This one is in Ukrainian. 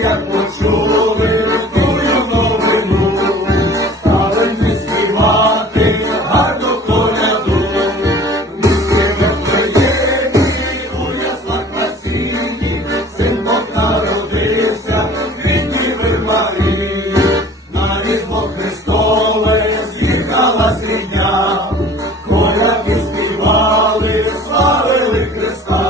як почули тую новину, стали не співати гарну коляду, міське вертаєні у яслах насінні, син Бог народився, від Діви Марії, на різдво Христове з'їхала сім'я, коляки співали, славили Христа.